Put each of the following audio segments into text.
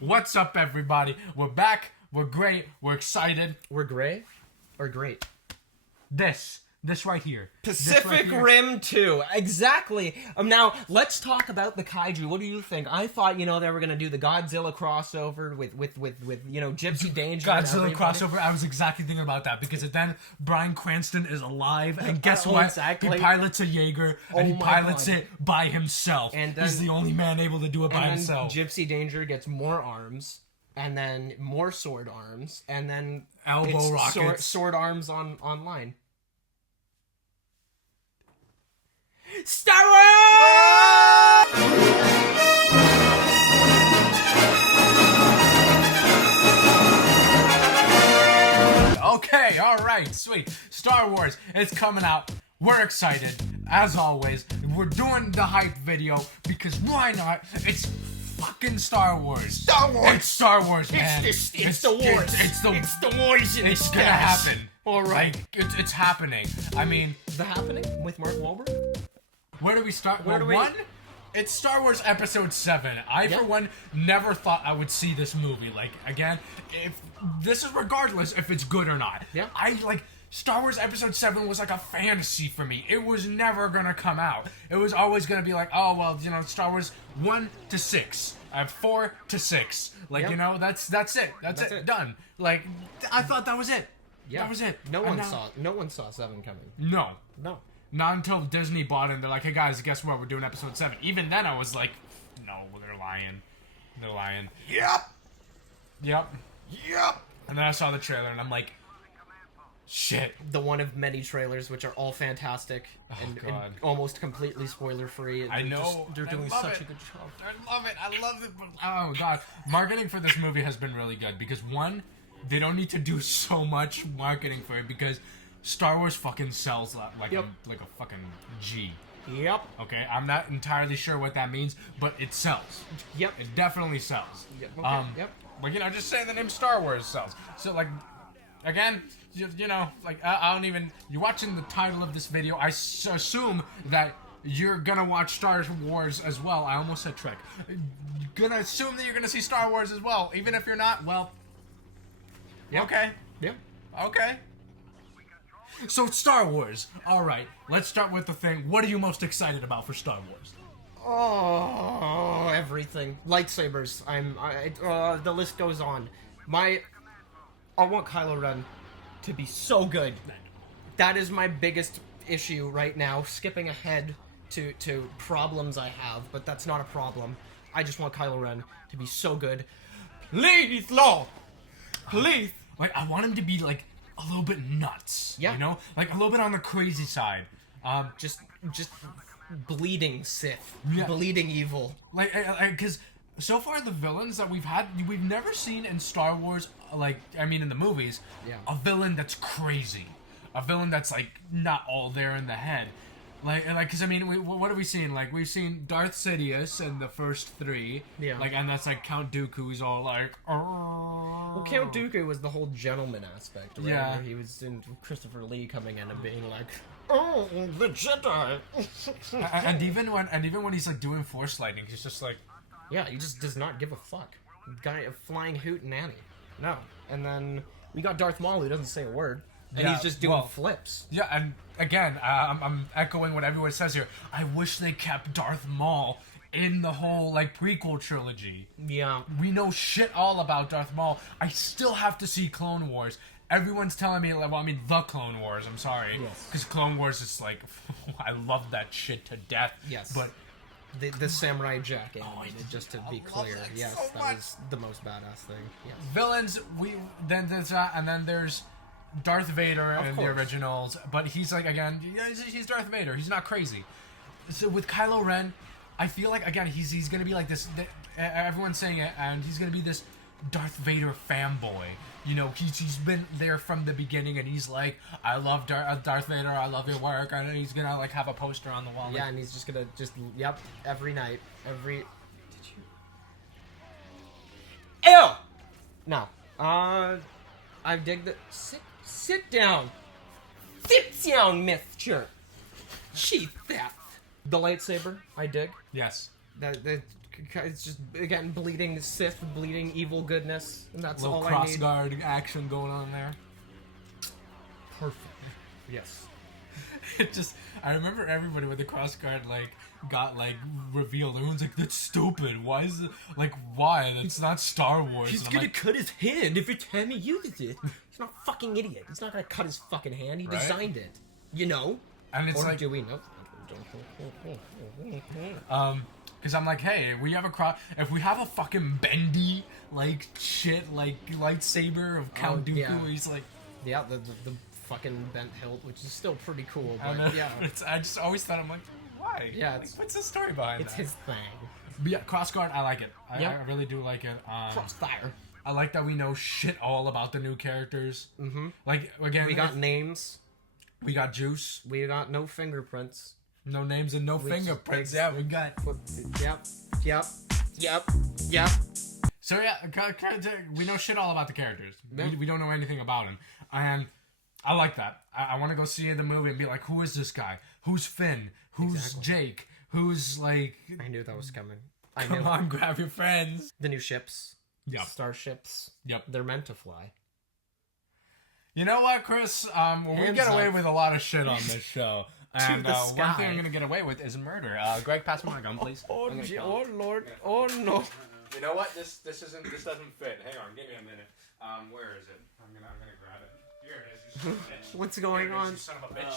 What's up, everybody? We're back. We're great. We're excited. We're gray or great? This right here. Pacific Rim 2. Exactly. Now, let's talk about the kaiju. What do you think? I thought, they were going to do the Godzilla crossover with Gypsy Danger. Godzilla crossover. I was exactly thinking about that because then Bryan Cranston is alive, and guess what? Exactly. He pilots a Jaeger, and he pilots it by himself. And then, he's the only man able to do it by and himself. Gypsy Danger gets more arms, and then more sword arms, and then elbow rockets. Sword arms online. Star Wars! Okay, alright, sweet. Star Wars, it's coming out. We're excited, as always. We're doing the hype video because why not? It's fucking Star Wars. Star Wars! It's Star Wars, man. It's the wars. It's the wars in It's gonna happen. Alright. Like, it's happening. I mean... The Happening with Mark Wahlberg? Where do we start? Where do we... One, it's Star Wars Episode 7. I, for one, never thought I would see this movie. Like, again, if this is regardless if it's good or not. Yeah. Star Wars Episode 7 was like a fantasy for me. It was never gonna come out. It was always gonna be like, oh, well, Star Wars 1 to 6. I have 4 to 6. Like, that's it. That's it. Done. Like, I thought that was it. Yeah. That was it. No one saw 7 coming. No. Not until Disney bought it. They're like, hey guys, guess what? We're doing Episode 7. Even then, I was like, no, they're lying. They're lying. Yep. And then I saw the trailer, and I'm like, shit. The one of many trailers, which are all fantastic and almost completely spoiler-free. I know. They're doing such a good job. I love it. Oh, God. Marketing for this movie has been really good because, one, they don't need to do so much marketing for it because Star Wars fucking sells like a fucking G. Yep. Okay, I'm not entirely sure what that means, but it sells. Yep. It definitely sells. Yep. Okay. Yep. Like, just saying the name Star Wars sells. So, like, again, I don't even... You're watching the title of this video. I assume that you're gonna watch Star Wars as well. I almost said Trek. Gonna assume that you're gonna see Star Wars as well. Even if you're not, well... Yep. Okay. Yep. Okay. So, Star Wars. Alright, let's start with the thing. What are you most excited about for Star Wars? Oh, everything. Lightsabers. The list goes on. I want Kylo Ren to be so good. That is my biggest issue right now. Skipping ahead to problems I have, but that's not a problem. I just want Kylo Ren to be so good. Please, Lord! Please! Like, I want him to be, like, a little bit nuts. Yeah. Like, a little bit on the crazy side. Just bleeding Sith. Yeah. Bleeding evil. Like, because so far the villains that we've never seen in Star Wars, in the movies, a villain that's crazy. A villain that's, like, not all there in the head. Because, what have we seen? Like, we've seen Darth Sidious in the first 3. Yeah. Like, and that's, like, Count Dooku, who's all, like... Well, Count Dooku was the whole gentleman aspect, right? Yeah. Where he was in Christopher Lee coming in and being like, oh, the Jedi! and even when he's, like, doing Force lightning, he's just like... Yeah, he just does not give a fuck. Guy, a flying hoot nanny. No. And then we got Darth Maul, who doesn't say a word. And he's just doing flips. Yeah, and again, I'm echoing what everyone says here. I wish they kept Darth Maul in the whole, like, prequel trilogy. Yeah. We know shit all about Darth Maul. I still have to see Clone Wars. Everyone's telling me, the Clone Wars, I'm sorry. Yes. Because Clone Wars is, like, I love that shit to death. Yes. But... The Samurai Jack animated, just to be clear. Yes, so that was the most badass thing. Yes. Villains, then there's that, and then there's Darth Vader in the originals, but he's like, again, he's Darth Vader. He's not crazy. So with Kylo Ren, I feel like, again, he's gonna be like this. Everyone's saying it, and he's gonna be this Darth Vader fanboy. He's been there from the beginning, and he's like, I love Darth Vader. I love your work, and he's gonna like have a poster on the wall. Yeah, and he's just gonna every night, Did you? Ew. No. I dig the sit down. Sit down, mister. Cheap theft. The lightsaber, I dig. Yes. The It's just, again, bleeding Sith, bleeding evil goodness, and that's little all I cross need. guard action going on there. Perfect. Yes. It just, I remember everybody with the cross guard like got like revealed. Everyone's like, "That's stupid. Why is it like why? That's not Star Wars." He's And I'm gonna like, cut his hand if it's time he uses it. He's not a fucking idiot. He's not gonna cut his fucking hand. He Right? designed it. You know? and it's Or like, do we know? because I'm like, hey, we have a cross. If we have a fucking bendy like shit like lightsaber of Count Dooku, yeah. where he's like, Yeah, the fucking bent hilt, which is still pretty cool, I but know, yeah. I just always thought, I'm like, why? Yeah, Like, it's- what's the story behind It's that? his thing. But yeah, cross guard, I like it. Yep. I really do like it. Crossfire. I like that we know shit all about the new characters. Mm-hmm. Like again, We got names. we got Juice, We got no fingerprints. no names and no Which fingerprints. is- Yeah, we got. Yep. So yeah, we know shit all about the characters. Yeah. We don't know anything about him, and I like that. I want to go see the movie and be like, who is this guy? Who's Finn? Who's Exactly. Jake? Who's like? I knew that was coming. I Come knew. on, grab your friends. The new ships. Yep. Starships. Yep. They're meant to fly. You know what, Chris? We Hands get away up. with a lot of shit on this show. And the one sky. thing I'm gonna get away with is murder. Greg, pass me my gun, please. Oh, I'm gonna kill oh him. Lord. Oh no. You know what? This doesn't fit. Hang on, give me a minute. Where is it? I'm gonna grab it. Here it is. You son of a bitch. What's going Here it is, on? you son of a bitch.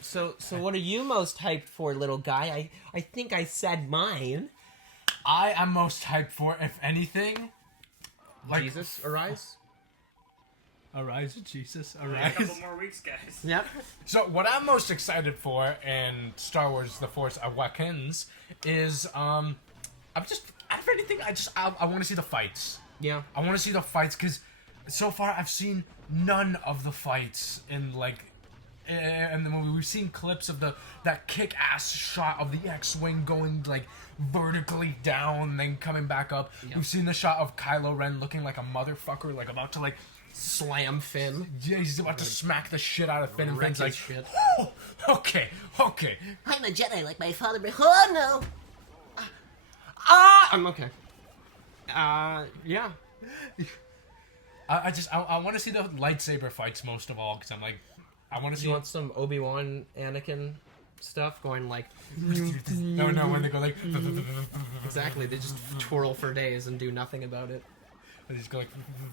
So what are you most hyped for, little guy? I think I said mine. I am most hyped for, if anything, like Jesus, arise. Arise, Jesus, A arise. couple more weeks, guys. Yep. So what I'm most excited for in Star Wars: The Force Awakens is I'm just out of anything. I want to see the fights. Yeah. I want to see the fights because so far I've seen none of the fights in the movie. We've seen clips of that kick-ass shot of the X-wing going like vertically down, then coming back up. Yep. We've seen the shot of Kylo Ren looking like a motherfucker, like about to like. Slam Finn. Yeah, he's about to smack the shit out of Finn, and Wreck Finn's like, his shit. "Oh, okay. I'm a Jedi like my father, but oh no! I'm okay. Yeah. I want to see the lightsaber fights most of all, because I'm like, I want to see. You want some Obi-Wan, Anakin stuff going like... No, when they go like, Exactly, they just twirl for days and do nothing about it. they just go like,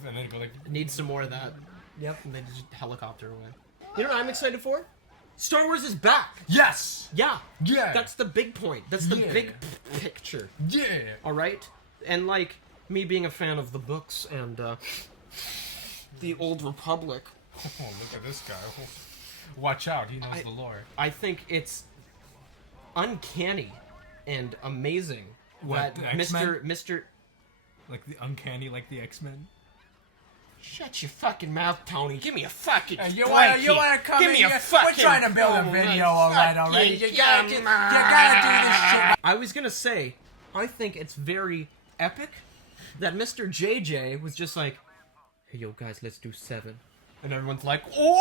and then go like, Need some more of that. Yep, and they just helicopter away. You know what I'm excited for? Star Wars is back! yes, Yeah! yeah, That's the big point. That's the Yeah. big picture. yeah. Alright? And like, me being a fan of the books and the Old Republic, Oh, look at this guy. Watch out, he knows the lore. I think it's uncanny and amazing What, that the X-Men? Mr. Like the uncanny, like the X-Men. Shut your fucking mouth, Tony. Give me a fucking Hey, you blanket. wanna come Give in me a here? fucking We're trying to build a video, alright. You gotta do this shit. I was gonna say, I think it's very epic that Mr. JJ was just like, hey, yo, guys, let's do 7. And everyone's like, whoa!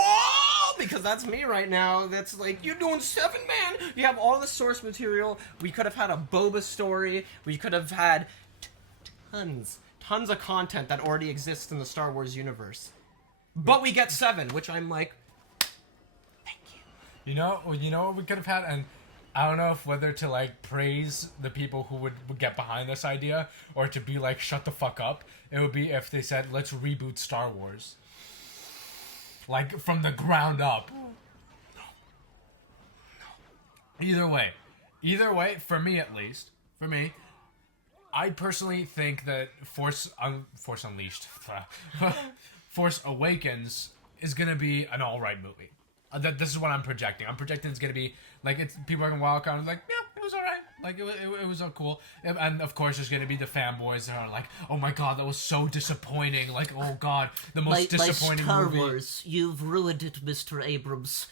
Because that's me right now. That's like, you're doing 7, man! You have all the source material. We could have had a Boba story. We could have had tons of content that already exists in the Star Wars universe. But we get 7, which I'm like, thank you. You know what we could have had, and I don't know if whether to like praise the people who would get behind this idea or to be like shut the fuck up. It would be if they said let's reboot Star Wars, like from the ground up. Either way, for me at least, I personally think that Force Unleashed, Force Awakens is gonna be an alright movie. This is what I'm projecting. I'm projecting it's gonna be like people are gonna walk around and like, yeah, it was alright. Like it was cool. And of course, there's gonna be the fanboys that are like, oh my god, that was so disappointing. Like, oh god, the most My disappointing Star movie. Wars, you've ruined it, Mr. Abrams.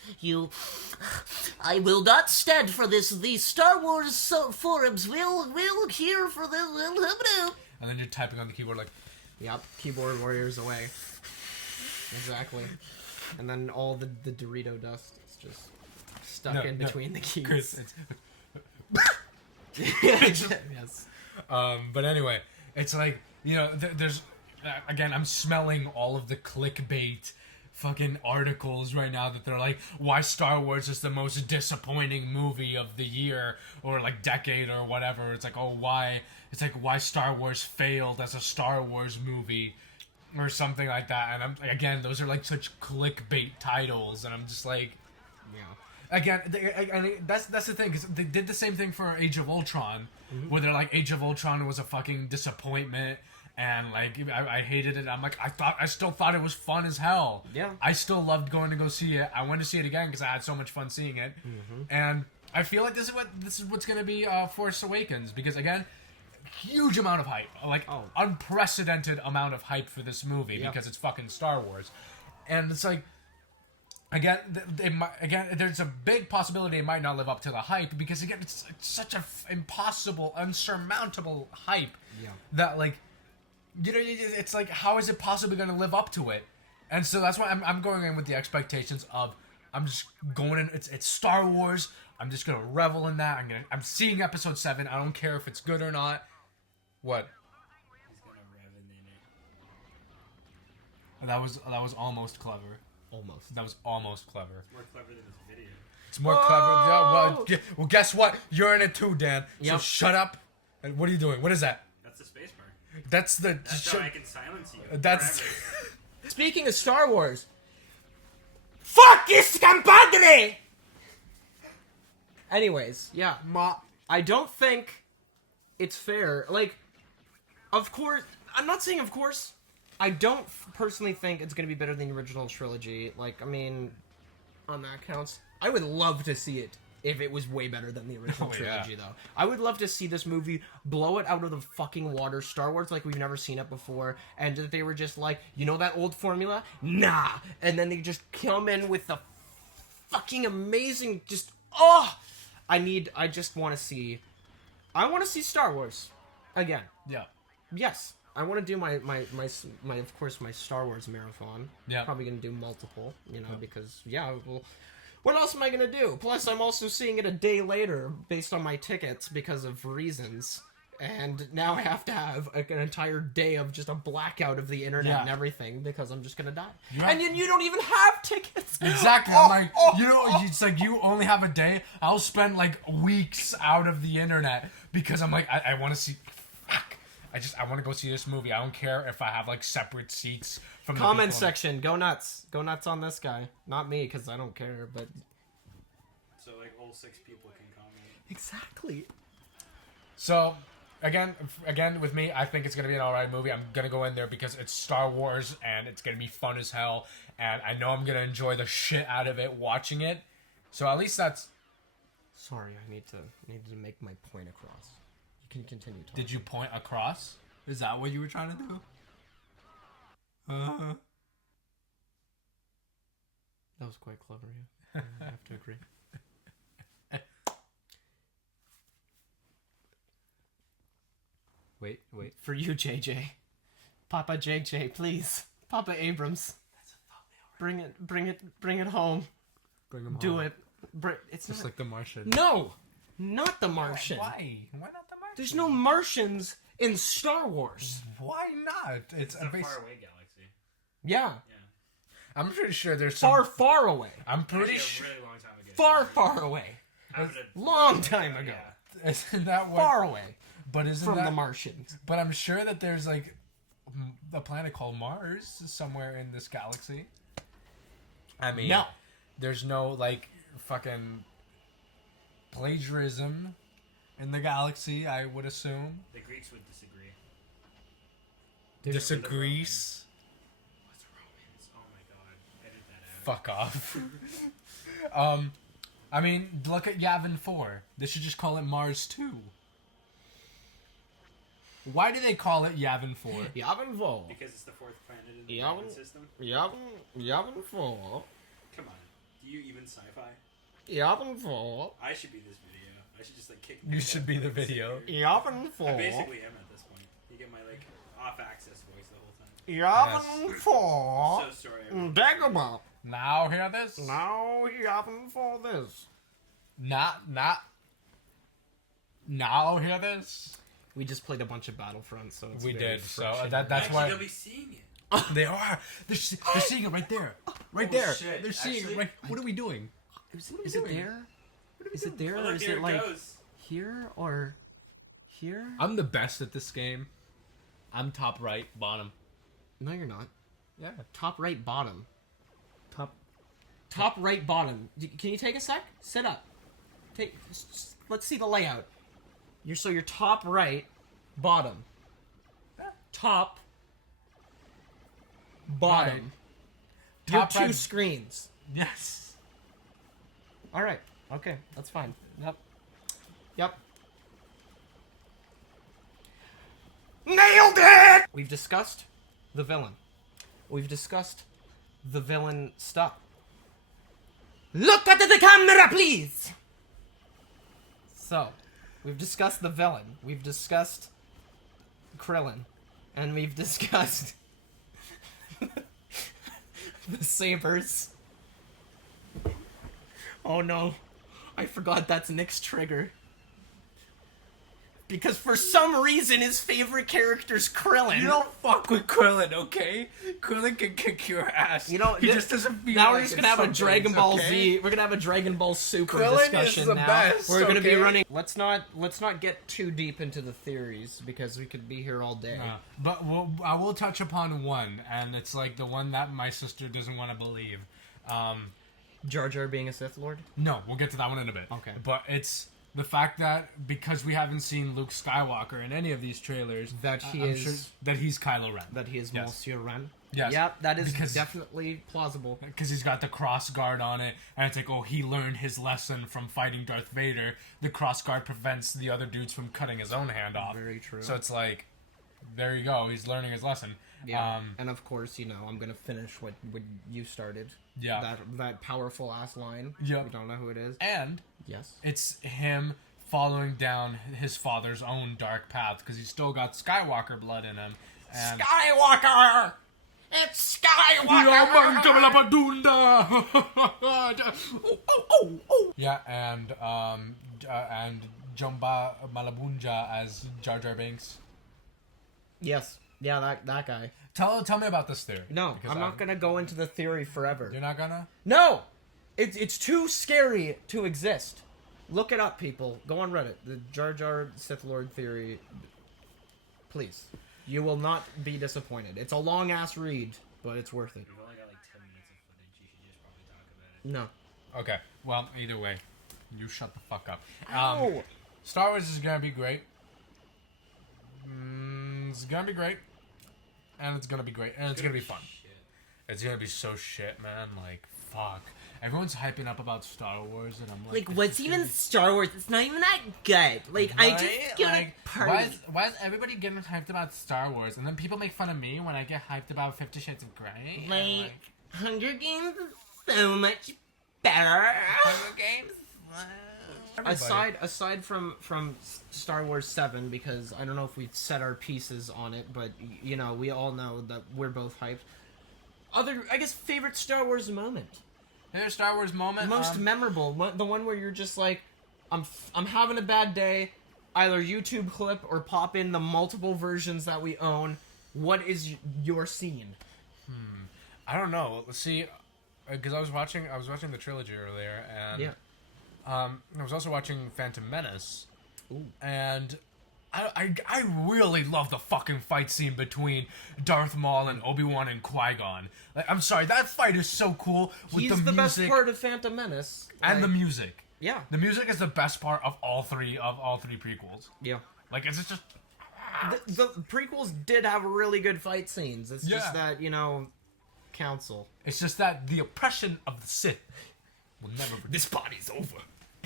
I will not stand for this. The Star Wars forums will hear for this. And then you're typing on the keyboard like, Yep, keyboard warriors away. Exactly. And then all the Dorito dust is just stuck in between the keys. Chris, it's Yes. But anyway, it's like, you know, there's again, I'm smelling all of the clickbait fucking articles right now that they're like, why Star Wars is the most disappointing movie of the year or like decade or whatever. It's like, oh, why? It's like, why Star Wars failed as a Star Wars movie or something like that. And I'm again, those are like such clickbait titles, and I'm just like, Yeah. again, that's the thing, because they did the same thing for Age of Ultron, where they're like, Age of Ultron was a fucking disappointment, and like I hated it. I'm like, I still thought it was fun as hell. Yeah. I still loved going to go see it. I went to see it again because I had so much fun seeing it, and I feel like this is what's gonna be Force Awakens, because again, huge amount of hype, like unprecedented amount of hype for this movie because it's fucking Star Wars, and it's like. Again, there's a big possibility it might not live up to the hype, because again, it's such a impossible, unsurmountable hype that, like, you know, it's like, how is it possibly going to live up to it? And so that's why I'm going in with the expectations of, I'm just going in. It's Star Wars. I'm just gonna revel in that. I'm seeing Episode 7. I don't care if it's good or not. What? He's gonna revel in it. That was almost clever. Almost. That was almost clever. More clever than this video. It's more clever. Yeah, well, guess what? You're in it too, Dan. So Yep. shut up. And what are you doing? What is that? That's the space bar. That's the. That's how I can silence you. That's. forever. Speaking of Star Wars, fuck you, scampadre! Anyways, yeah, I don't think it's fair. Like, of course, I'm not saying of course. I don't personally think it's going to be better than the original trilogy. Like, I mean, on that counts. I would love to see it if it was way better than the original trilogy, though. I would love to see this movie blow it out of the fucking water, Star Wars like we've never seen it before, and that they were just like, you know that old formula? Nah! And then they just come in with the fucking amazing, just, I just want to see, I want to see Star Wars. Again. Yeah. Yes. I want to do my of course my Star Wars marathon. Yeah. Probably gonna do multiple, because well, what else am I gonna do? Plus, I'm also seeing it a day later based on my tickets because of reasons, and now I have to have an entire day of just a blackout of the internet and everything because I'm just gonna die. Yeah. And you don't even have tickets. Exactly. I'm like, it's like you only have a day. I'll spend like weeks out of the internet because I'm like, I want to see. Fuck. I want to go see this movie. I don't care if I have like separate seats from the Comment people. section. Go nuts. Go nuts on this guy. Not me, because I don't care. But So like all 6 people can comment. exactly. So, again, with me, I think it's gonna be an alright movie. I'm gonna go in there because it's Star Wars and it's gonna be fun as hell, and I know I'm gonna enjoy the shit out of it watching it. So at least that's. Sorry, I need to make my point across. You can continue talking. Did you point across? Is that what you were trying to do? That was quite clever, yeah. I have to agree. Wait. For you, JJ. Papa JJ, please. Papa Abrams. Bring it home. Bring them Do it. It's Just not... like The Martian. No! Not the Martian. Why? Why not The Martian? There's no Martians in Star Wars. Why not? It's It's a faraway galaxy. Yeah. I'm pretty sure there's some. Far away. I'm pretty Actually, sure. a really long time ago. Far away. Happened a- Long time ago. Yeah. Isn't that what? Far away But isn't from that? the Martians. But I'm sure that there's like a planet called Mars somewhere in this galaxy. I mean, No. There's no like fucking plagiarism in the galaxy, I would assume. The Greeks would disagree. Disagrees. What's the Romans? Oh my god. Edit that out. Fuck off. I mean, look at Yavin 4. They should just call it Mars 2. Why do they call it Yavin 4? Yavin 4. Because it's the 4th planet in the Yavin- Roman system. Yavin 4. Come on. Do you even sci-fi? Yavin 4. I should be this video. I should just like kick. You should be the video. Yavin 4. I basically am at this point. You get my like off-access voice the whole time. Yavin 4. So sorry. everyone. Dagobah. Now hear this? Now Yavin 4 this. Not now hear this? We just played a bunch of Battlefront, so it's We very did, so fresh in that's our- Actually, why they'll be seeing it. they are. They're seeing it right there, right Oh, there. shit. They're seeing Actually- it right. What are we doing? Is What are we it doing? there? Is it there, Oh, or look, is here it like goes. here or here? I'm the best at this game. I'm top right, bottom. No, you're not. Yeah. Top right, bottom. Top right, bottom. Can you take a sec? Sit up. Let's see the layout. You're top right, bottom. Top, bottom. Right. You have Top two right- screens. Yes. All right. Okay, that's fine. Yep. Nailed it! We've discussed the villain. We've discussed the villain stuff. Look at the camera, please! So, we've discussed the villain. We've discussed Krillin. And we've discussed the sabers. Oh no. I forgot that's Nick's trigger. Because for some reason his favorite character's Krillin. You don't fuck with Krillin, okay? Krillin can kick your ass. You know, he just doesn't feel now like we're just gonna it's have a Dragon something, Ball okay? Z. We're gonna have a Dragon Ball Super Krillin is discussion the now. best, We're gonna be okay? running. Let's not get too deep into the theories because we could be here all day. But I will touch upon one, and it's like the one that my sister doesn't want to believe. Jar Jar being a Sith Lord. No, we'll get to that one in a bit. Okay. But it's the fact that because we haven't seen Luke Skywalker in any of these trailers, That he I'm is- sure that he's Kylo Ren. That he is Yes. Monsieur Ren. Yes. Yep, that is Because- definitely plausible. Because he's got the cross guard on it, and it's like, oh, he learned his lesson from fighting Darth Vader. The cross guard prevents the other dudes from cutting his own hand off. Very true. So it's like, there you go. He's learning his lesson. Yeah, and of course, I'm gonna finish what you started. Yeah. That powerful ass line. Yep. We don't know who it is. And Yes. it's him following down his father's own dark path because he's still got Skywalker blood in him. And Skywalker! It's yeah, and Jumba Malabunja as Jar Jar Binks. Yes. Yeah, that guy. Tell me about this theory. No, because I'm not gonna go into the theory forever. You're not gonna? No! It's too scary to exist. Look it up, people. Go on Reddit. The Jar Jar Sith Lord theory. Please. You will not be disappointed. It's a long-ass read, but it's worth it. We've only got like 10 minutes of footage. You should just probably talk about it. No. Okay. Well, either way, you shut the fuck up. Ow! Star Wars is gonna be great. It's gonna be great, and it's gonna be great, and it's gonna be fun. Shit. It's gonna be so shit, man. Like, fuck. Everyone's hyping up about Star Wars, and I'm like, Like, what's even Star Wars? It's not even that good. Like, I just get a party. Why is everybody getting hyped about Star Wars, and then people make fun of me when I get hyped about 50 Shades of Grey? and, Like, Hunger Games is so much better. Hunger Games. Everybody. Aside from Star Wars 7, because I don't know if we've set our pieces on it, but we all know that we're both hyped. I guess favorite Star Wars moment, There's Star Wars moment. most memorable, the one where you're just like, I'm having a bad day. Either YouTube clip or pop in the multiple versions that we own. What is your scene? I don't know. Let's see, because I was watching the trilogy earlier, and Yeah. I was also watching Phantom Menace, Ooh. and I really love the fucking fight scene between Darth Maul and Obi-Wan and Qui-Gon. Like, I'm sorry, that fight is so cool with He's the the best music part of Phantom Menace. and the Like, music. yeah. The music is the best part of all three prequels. Yeah. Like, it's just The prequels did have really good fight scenes. It's Yeah. just that, Council. it's just that the oppression of the Sith will never. This party's over.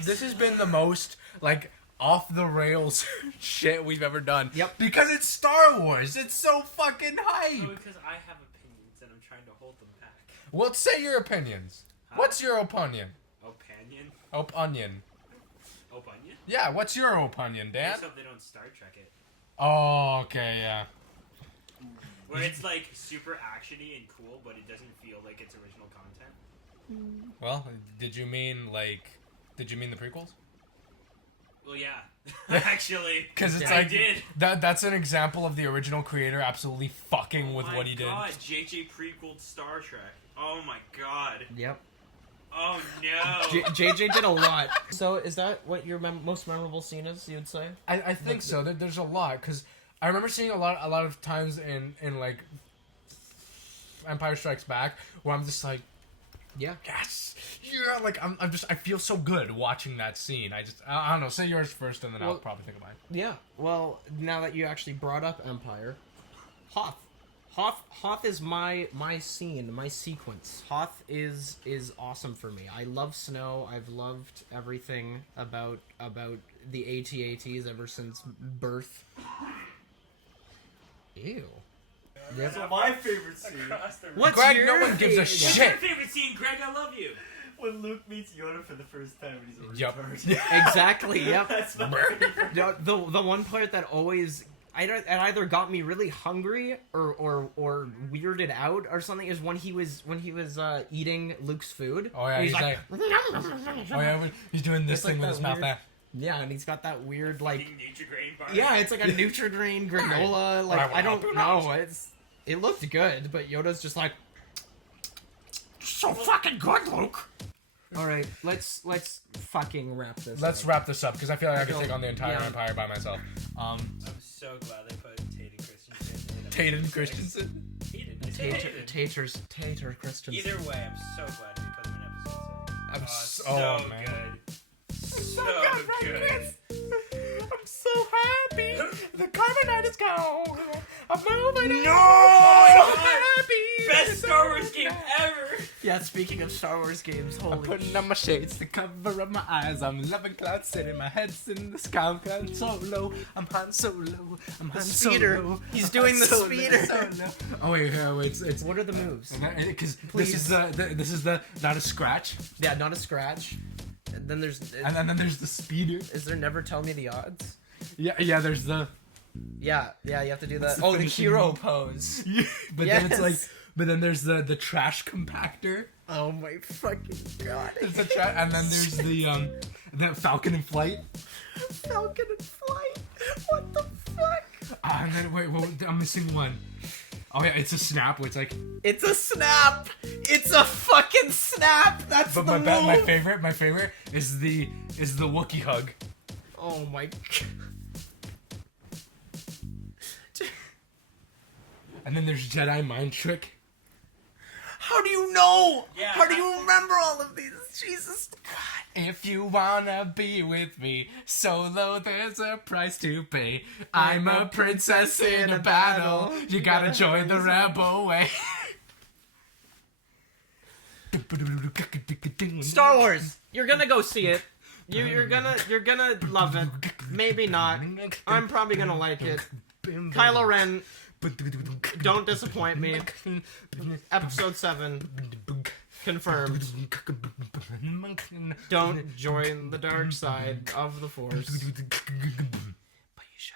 This has been the most like off the rails shit we've ever done. Yep. Because it's Star Wars. It's so fucking No, hype. because I have opinions and I'm trying to hold them back. Well, say your opinions. What's your opinion? Opinion? Opinion. Opinion? Yeah, what's your opinion, I Dan? just hope they don't Star Trek it. Oh, okay, yeah. Where it's like super actiony and cool, but it doesn't feel like it's original content. Well, did you mean the prequels? Well, yeah. Actually, Because it's I like did. that's an example of the original creator absolutely fucking with what he did. Oh my god, JJ prequeled Star Trek. Oh my god. Yep. Oh no. JJ did a lot. So is that what your most memorable scene is? You'd say? I think so. There's a lot because I remember seeing a lot of times in like Empire Strikes Back where I'm just like, Yeah. yes, yeah, like I feel so good watching that scene. I don't know. Say yours first, and then I'll probably think of mine. Yeah. Well, now that you actually brought up Empire, Hoth is my scene, my sequence. Hoth is awesome for me. I love snow. I've loved everything about the AT-ATs ever since birth. Ew. That's my favorite scene. What's Greg, your no one gives a favorite- What's shit. your favorite scene, Greg? I love you. When Luke meets Yoda for the first time and he's a Yup. retard. Exactly. Yep. That's my favorite. The one part that always it either got me really hungry or weirded out or something is when he was eating Luke's food. Oh yeah, he's like, oh yeah, he's doing this It's like thing with that his mouth. weird- That. Yeah, and he's got that weird like Eating Nutri-Grain bar. yeah, it's like a Nutri-Grain granola. Like I don't know, it looked good, but Yoda's just like so fucking good, Luke. All right, let's fucking wrap this. Let's up. wrap this up because I feel like I could Go- take on the entire yeah. Empire by myself. I'm so glad they put Tatum Christensen in Tatum Christensen. Tatum. I said Tatum. Tater Christensen. Either way, I'm so glad they put him in episode 6. I'm so oh man. good. So good. I'm so happy. The carbonite is gone. I'm moving. No! I'm so happy. Best Star Wars game ever. Yeah, speaking of Star Wars games, I'm holy putting on my shades to cover up my eyes. I'm loving Cloud City. My head's in the sky. I'm flying solo. I'm Han Solo. I'm Han speeder. Solo. He's doing the Solo, speeder. Solo. Oh wait, it's What are the moves? because Please. this is the not a scratch, Yeah, not a scratch. And then there's and then there's the speeder. is there never tell me the odds? Yeah. There's the Yeah, you have to do that. the Oh, the finishing hero move? pose. but then it's like, Yes. but then there's the trash compactor. Oh my fucking god. There's the and then there's the Falcon in flight. Falcon in flight. What the fuck? And then wait, I'm missing one. Oh yeah, it's a snap. Where it's like, It's a snap. It's a fucking snap. That's but the my move. favorite is the Wookiee hug. Oh my god. And then there's Jedi mind trick. How do you know? Yeah, How do you remember all of these? Jesus. If you wanna be with me, Solo, there's a price to pay. I'm a princess in a battle. You gotta join the rebel way. Star Wars. You're gonna go see it. You're gonna love it. Maybe not. I'm probably gonna like it. Kylo Ren, don't disappoint me. Episode 7 confirmed. Don't join the dark side of the Force. But you should.